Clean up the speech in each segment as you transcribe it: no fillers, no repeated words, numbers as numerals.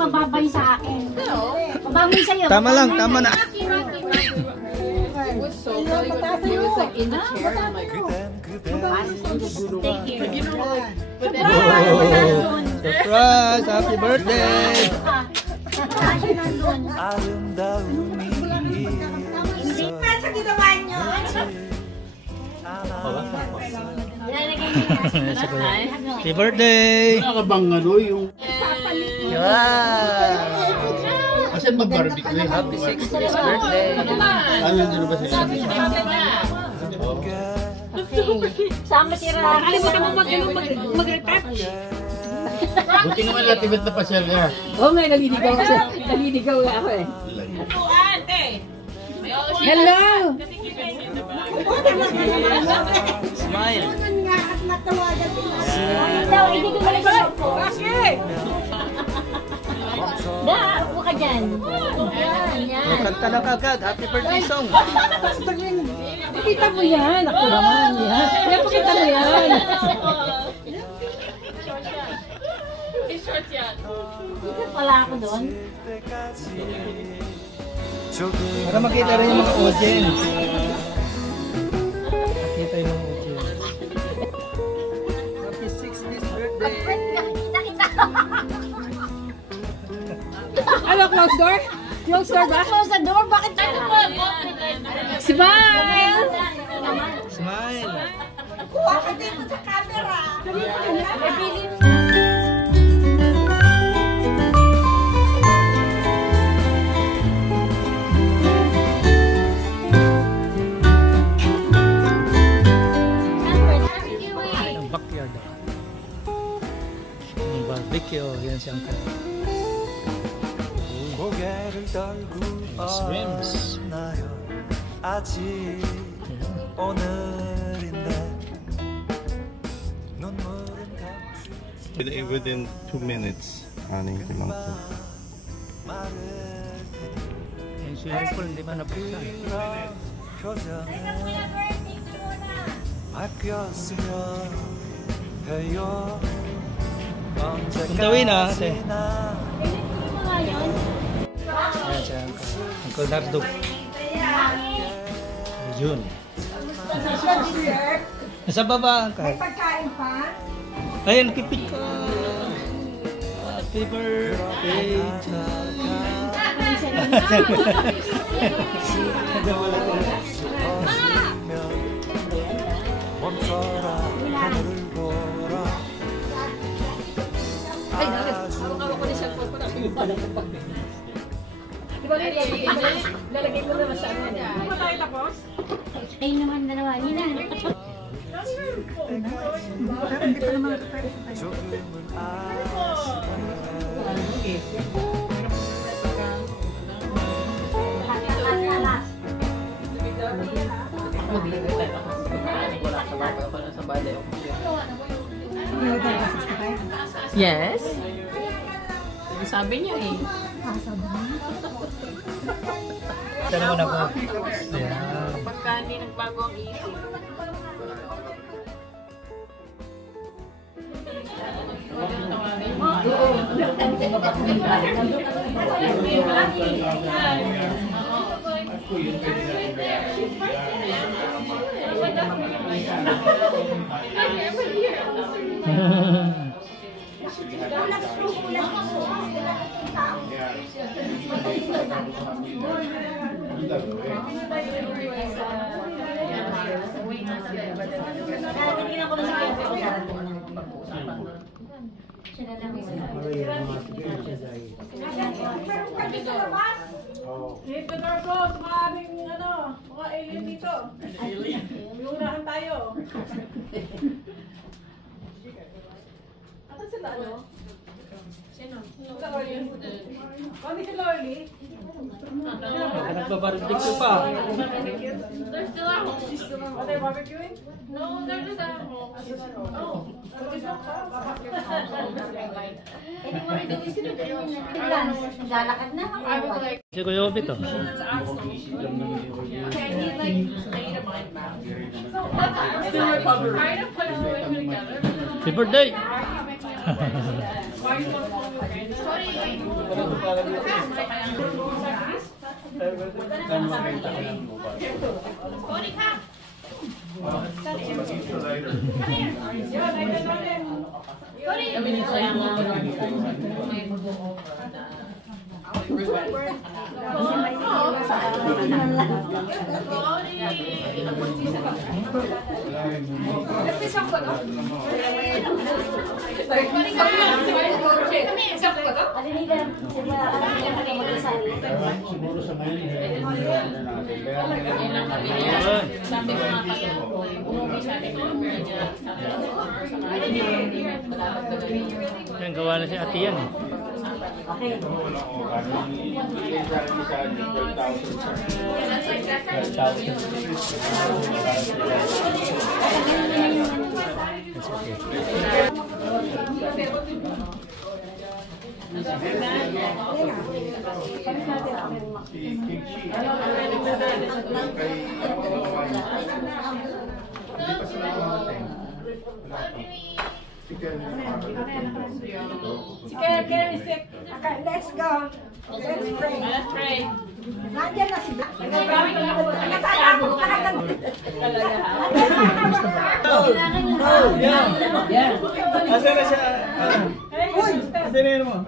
mababay sa akin. Mababay sa'yo. Tama lang, tama na. It was so funny when he was like in the chair. I'm like, Thank you. you know, like, but then Surprise! Happy birthday! Hindi pa sa ginawa nyo. Happy birthday! Nakabang ano yung... Wow! Kasi mag-barbecue. Happy 60th birthday! Ano yun ba sila? Saan matira? Kalimutan mo mag-retouch. Buti naman latibet na pasyal niya. oh may naliligaw kasi. Naliligaw ako eh. Hello! Smile! Hindi ko balik sa po. Bakit? Da, upo ka dyan. Yan. Kanta na kagad. Happy birthday song! Pakita mo yan. Ako naman yan. Kaya pakita mo yan. Dito pala ako doon. Para makita rin yung mga audience. Makita yung mga audience. Happy 60th birthday! Kita. Ano, close door? Close door ba? Close the door. Bakit? Smile! Smile! Kuha ka dito sa camera. Backyard. Ang barbecue, yan siyang shrimps. Within 2 minutes, aning kumang to. Yung swimming pool, hindi ba napuksan? Puntawin na ate. Ayan siya, Uncle Nardo. June. Nasa baba, Uncle. May pagkain pa? Ayan, kipit ka. Happy birthday to Ay, bakit? Hawak-hawak ko ni cellphone ko na. Di ba lalagay ko naman sa ano niya. Hindi ba tayo tapos? Ay naman dalawa. Nina. Hindi pa naman Yes. Sabi niya eh. Sana mo na po. Ayan. Pagka hindi nagbago ang isip. Dito Darko, mga aming mga alien dito. Uurahan tayo. Asan sila Sino? Sila Orly. Kami si Lorly. Nagpa-barbecue pa. They're still at home. Are they barbecuing? No, they're just at home. Oh. Naglalakad na. I was like, Si Kuya Obit oh. okay, I need like state of mind back. So, trying to put everything together. Happy birthday! Siguro sa ngayon, hindi na natin. Kaya Sabi ko nga kaya, umuwi sabi ko, Yan, gawa na si ate yan eh. Okay, let's go. Let's pray. Let's pray. Nandiyan na si Black. Asan na siya? Asan na yun mo?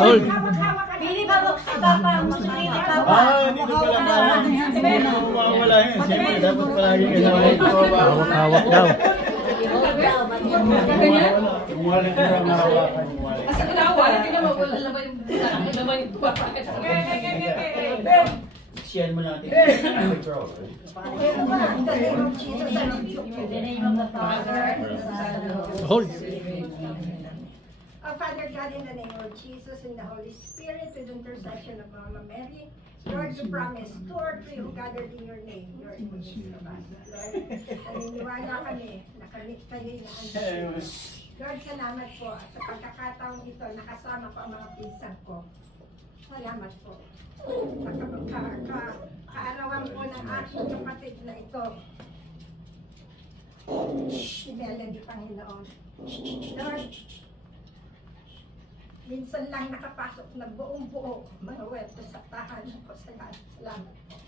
Hold. Pili ba mo sa pa? Pili ka ba? Dito pala ba? Mawawala yun. Siyempre, dapat palagi hawak daw. Umuhalit ko lang mahawakan yung wallet. Kasi wala, tingnan mo, wala laban yung buwa. Share mo natin. Hold. Our Father God, in the name of Jesus and the Holy Spirit, with intercession of Mama Mary, Lord, you promised 2 or 3 who gathered in your name, you're in the midst of us. Lord, naniniwala kami na kayo'y naandun. Lord, salamat po sa pagkakataong ito, nakasama ko ang mga pinsan ko. Salamat po. Kaarawan po ng aking kapatid na ito. Si Melody, Panginoon. Lord, minsan lang nakapasok na buong buo mga wento sa tahanan ko sa lahat. Salamat po.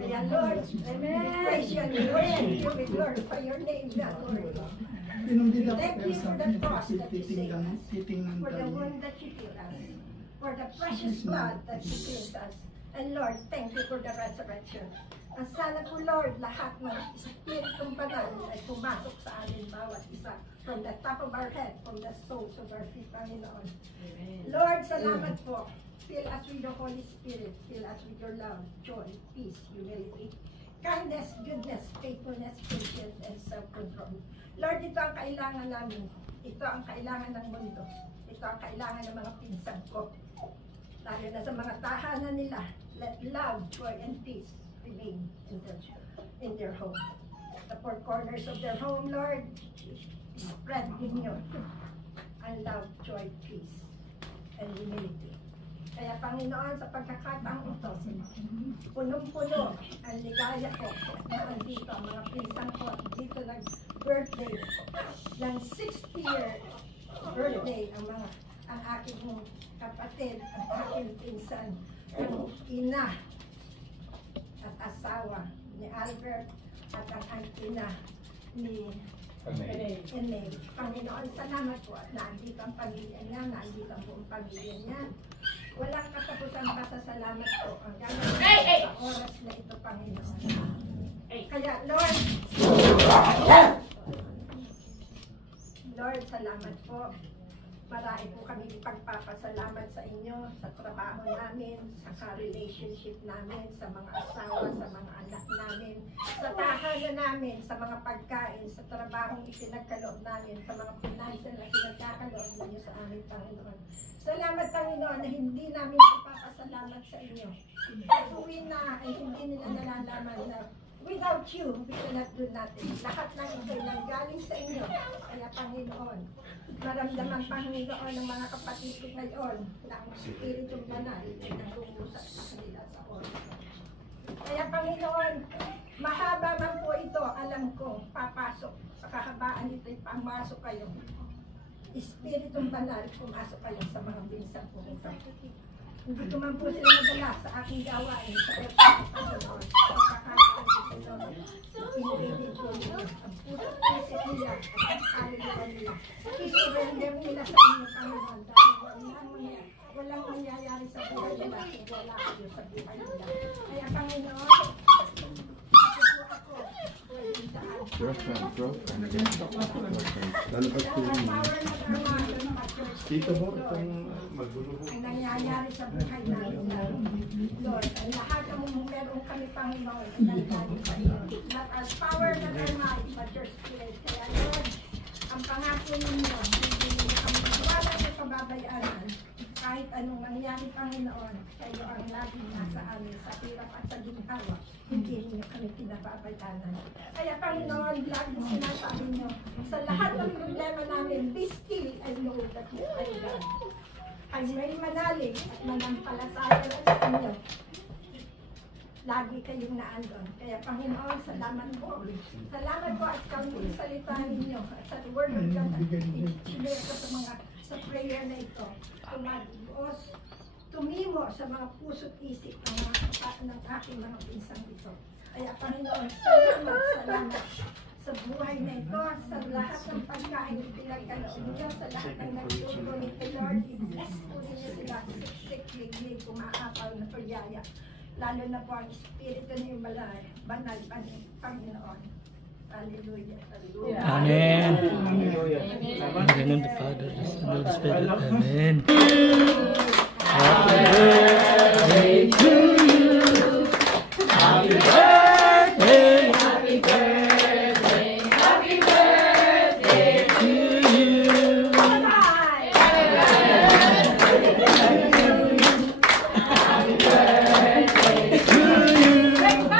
Kaya Lord, praise your name. We glorify your name, Lord. Thank you for the cross that you saved us, for the wound that you healed us, for the precious blood that you cleansed us. And Lord, thank you for the resurrection. Ang sana po Lord, lahat ng Espiritong Banal ay pumasok sa amin bawat isa, from the top of our head, from the soles of our feet, Panginoon. Lord, salamat po. Fill us with the Holy Spirit. Fill us with your love, joy, peace, humility, kindness, goodness, faithfulness, patience, and self-control. Lord, ito ang kailangan namin. Ito ang kailangan ng mundo. Ito ang kailangan ng mga pinsan ko. Lalo na sa mga tahanan nila. Let love, joy, and peace remain in their home. The four corners of their home, Lord, spread in you. And love, joy, peace, and humility. Kaya Panginoon, sa pagkakataong ito, punong-puno ang ligaya ko na andito ang mga pinsan ko dito nag-birthday ng 60-year birthday ang aking kapatid, ang aking pinsan, ang ina at asawa ni Albert at ang ina ni Ene. Panginoon, salamat po at naandito ang pamilya niya, naandito ang buong pamilya niya. Walang katapusan pasasalamat po ang gagawin sa oras na ito, Panginoon. Kaya, Lord, salamat po. Marami po kami ipagpapasalamat sa inyo, sa trabaho namin, sa relationship namin, sa mga asawa, sa mga anak namin, sa tahanan namin, sa mga pagkain, sa trabahong isinagkaloob namin, sa mga financial na pinagkakaloob ninyo sa aming Panginoon. Salamat, Panginoon, na hindi namin ipapasalamat sa inyo. Pag-uwi na ay hindi nila nalalaman na without you, we cannot do nothing. Lahat ng ito nang galing sa inyo. Kaya, Panginoon, maramdaman, Panginoon, ng mga kapatid ko ngayon na ang Espiritong Banal ay nag-uusap sa kanila sa oras. Kaya, Panginoon, mahaba man po ito, alam ko, papasok. Sa kahabaan ito'y pamasok kayo. Espiritong banal, pumasok kayo sa mga binsang po ito. Hindi ko man po sila madala sa aking gawain sa Panginoon. Pinilin ko nila ang puso't isip nila at ang kaluluwa nila. I-surrender nila sa inyo, Panginoon, dahil walang mangyayari sa buhay nila kung wala kayo sa buhay nila. Kaya Panginoon, ako, pwedeng daan. Lalabas ko yun. Dito mo, itong magulo. Ang nangyayari sa buhay namin, Lord, ang lahat ng meron kami, Panginoon, ang nangyayari sa iyo. Not our power, not our might, but your spirit. Kaya Lord, ang pangako ninyo, hindi ninyo kami wala sa pababayaan. Kahit anong mangyari, Panginoon, kayo ang laging nasa amin sa hirap at sa ginhawa. Hindi ninyo kami pinababayaan. Kaya Panginoon, laging sinasabi niyo, sa lahat ng problema namin, be still and know that you are God. Ay may manalig at manampalataya sa inyo. Lagi kayong naandun. Kaya Panginoon, salamat po. Salamat po at kami salita ninyo at sa word of God at i-share ko sa prayer na ito. Tumagos, tumimo sa mga puso't isip ng mga kapatid ng aking mga pinsang ito. Kaya Panginoon, salamat sa buhay na ito, sa lahat ng pagkain na pinagkaloob niyo, sa lahat ng nagtulong nito, Lord, i-bless po ninyo sila sa siksik-liglig, kumakapaw na pagyaya. Lalo na po ang Espiritu niyo banal, Panginoon. Hallelujah. Hallelujah. Amen. Hallelujah. Ganun the Father, the Son, and the Spirit. Amen. Happy birthday to you. Happy birthday. Happy birthday. Happy birthday to you. Happy birthday to you. Happy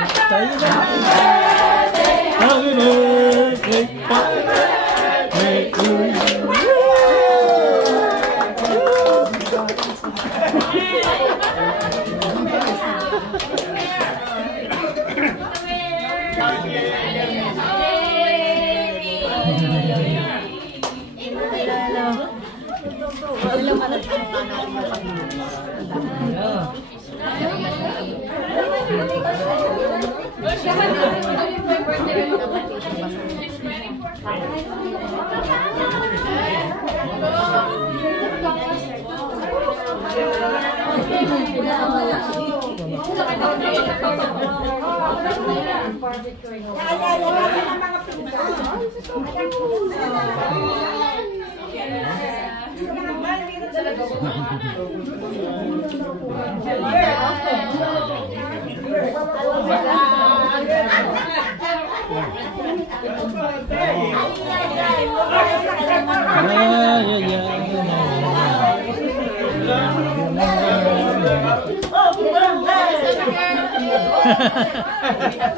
birthday to you.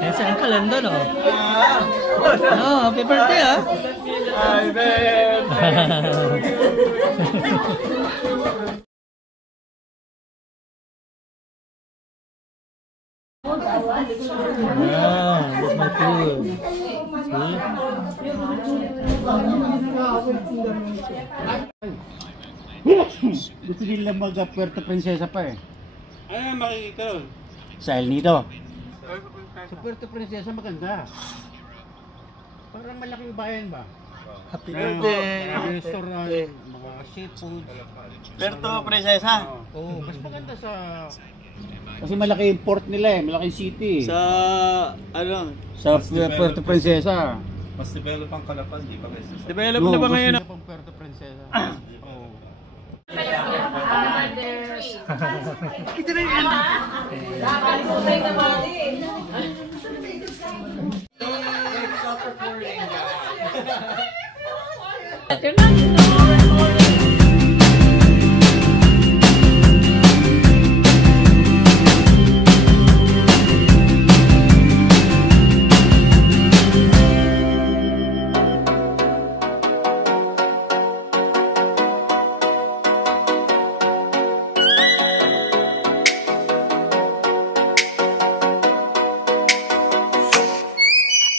Yan si Uncle Lando, no? No, happy birthday, ah! Happy birthday! That's my food. Gusto nila mag-Puerto Princesa pa eh. Ano makikita doon? Sa El Nido. Sa Puerto Princesa maganda. Parang malaking bayan ba? Happy birthday! Restaurant, mga seafood. Puerto Princesa. Oo, mas maganda sa... Kasi malaki yung port nila eh, malaking city. Sa ano? Sa Puerto Princesa. Mas develop ang Calapan, di ba? Develop na ba ngayon? Mas Puerto Princesa. Oo.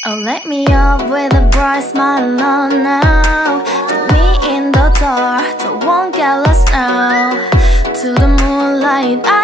Oh, let me up with a bright smile on now. Put me in the star that won't get lost now. To the moonlight I